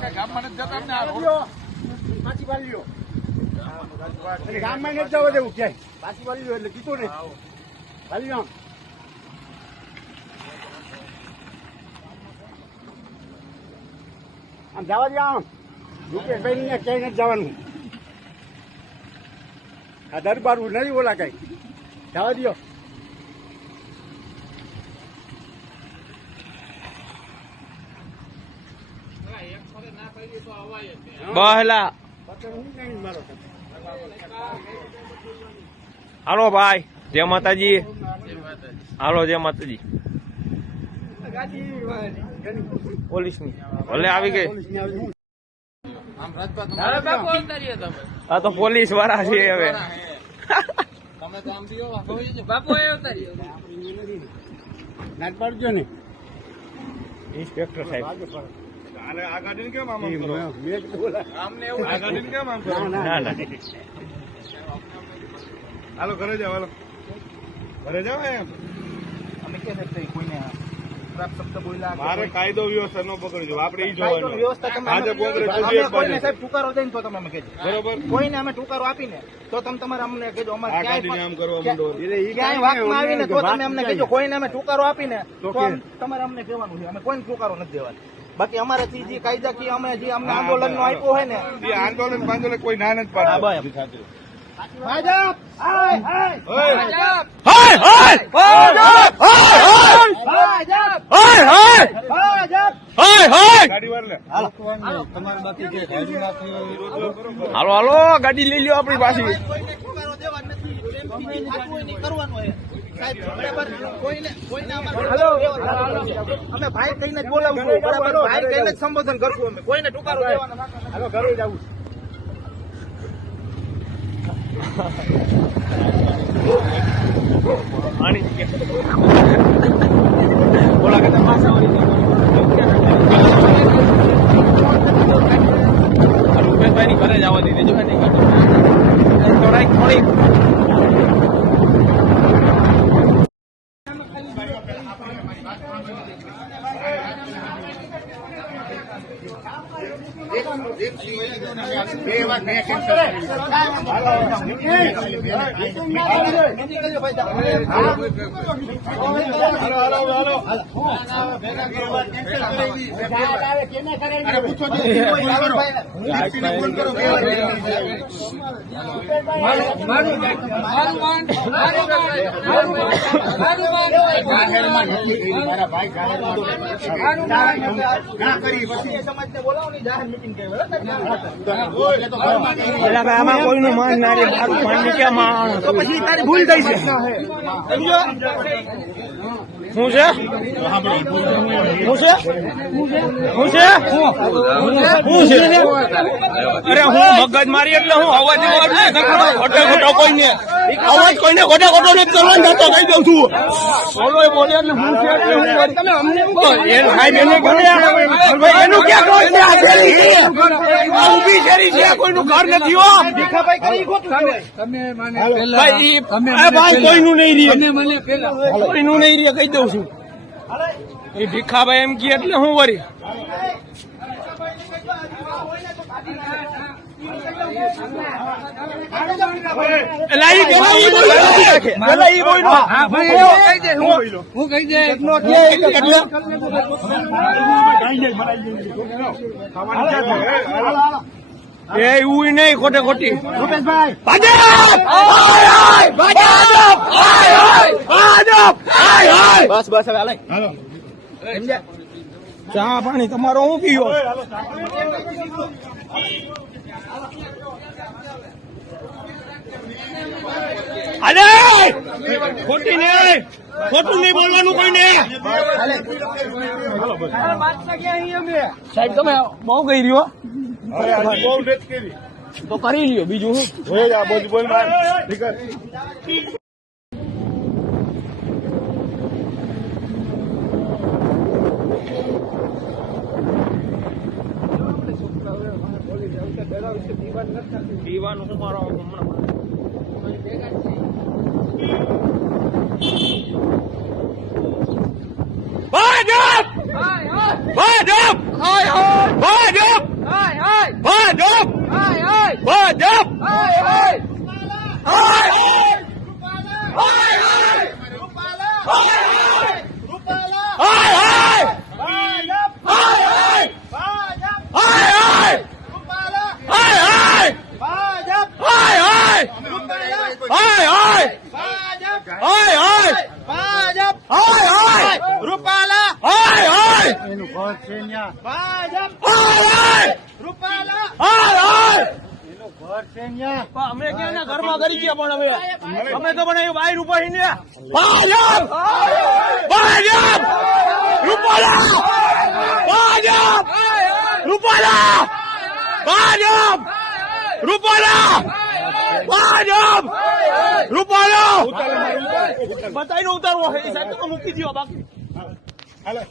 ગામમાં નથી જતા ને પાછી વાળી લ્યો ગામમાં નથી જવા દેવું ક્યાંય પાછી વાળી લ્યો એટલે કીધું ને વાળી લ્યો આમ જવા દે આમ રૂપેશભાઈ ને ક્યાંય નથી જવાનું આ દરબારું નહીં બોલા કઈ જવા દો બહલા હાલો ભાઈ જય માતાજી હાલો જય માતાજી પોલીસ ની ભલે આવી ગઈ આ તો પોલીસ વાળા છે હવે નાટ પાડજો ને ઇન્સ્પેક્ટર સાહેબ ના ના હાલો ઘરે જાવ હાલો ઘરે જાવ એમ અમે કે કોઈને મારે કાયદો વ્યવસ્થા ન પકડજો આપડે ઈ જોવાનું ટુકારો દઈને તો તમે અમે કહેજો બરોબર કોઈને અમે ટુકારો આપીને તો તમે તમારે અમને કહેજો અમારે આમ કરવા માંડો ક્યાંય વાતમાં આવીને તો તમે અમને કહેજો કોઈને અમે ટુકારો આપીને તો તમારે અમને કહેવાનું છે અમે કોઈને ટુકારો નથી દેવાનો બાકી અમારાથી જે કાયદાકીય અમે જે અમને આંદોલન નો આપ્યો હોય ને એ આંદોલન પાંદોલન કોઈ ના નથી પાડે ભાજપ હાલો હાલો ગાડી લઈ લ્યો આપણી પાસે અમે ભાઈ કહીને જ બોલાવશું બરાબર ભાઈ કહીને જ સંબોધન કરશું અમે કોઈને ટુકારો દેવાનો હાલો ઘરે જવું બોલા કરતા પાછા રૂપેશભાઈ ની ઘરે જવા દીધી જો થોડીક આમાં કોઈનું માન ના રે મારું માન ક્યાં માણ તો પછી તારી ભૂલ થઈ છે શું છે અરે હું મગજ મારી એટલે હું અવાજ ખોટો ખોટો કોઈને અવાજ કોઈને ખોટો ખોટો નથી કરવાનો જતો કહી દઉં છું બોલો બોલે એટલે હું છે એટલે હું તમે અમને એનું ક્યાં ઉભી શેરી છે કોઈનું ઘર નથી હો ભાઈ કોઈનું નહીં રે કોઈનું નહીં રે કહી દઉં છું એ ભીખાભાઈ એમ કે એટલે હું વરી એવું નહીં ખોટે ખોટી બસ બસ હવે હાલે ચા પાણી તમારો હું પીવો અરે ખોટી નહીં ખોટું નહીં બોલવાનું કોઈને સાહેબ તમે બહુ ગઈ રહ્યો તો કરી લ્યો બીજું શું પીવાનું હું મારો હમણાં ભાજપ ભાજપ ભાજપ હાલ હાલ ઘર છે ન્યા. અમે ક્યાં ના ઘરમાં કરી ગયા પણ અમે તો પણ એ બહાર ઉભા ને ભાજપ ભાજપ રૂપાલા ભાજપ રૂપાલા ભાજપ રૂપાલા ભાજપ રૂપાલા બતાવીને ઉતારવો એ સાહેબ તમે મૂકી દો બાકી હાલો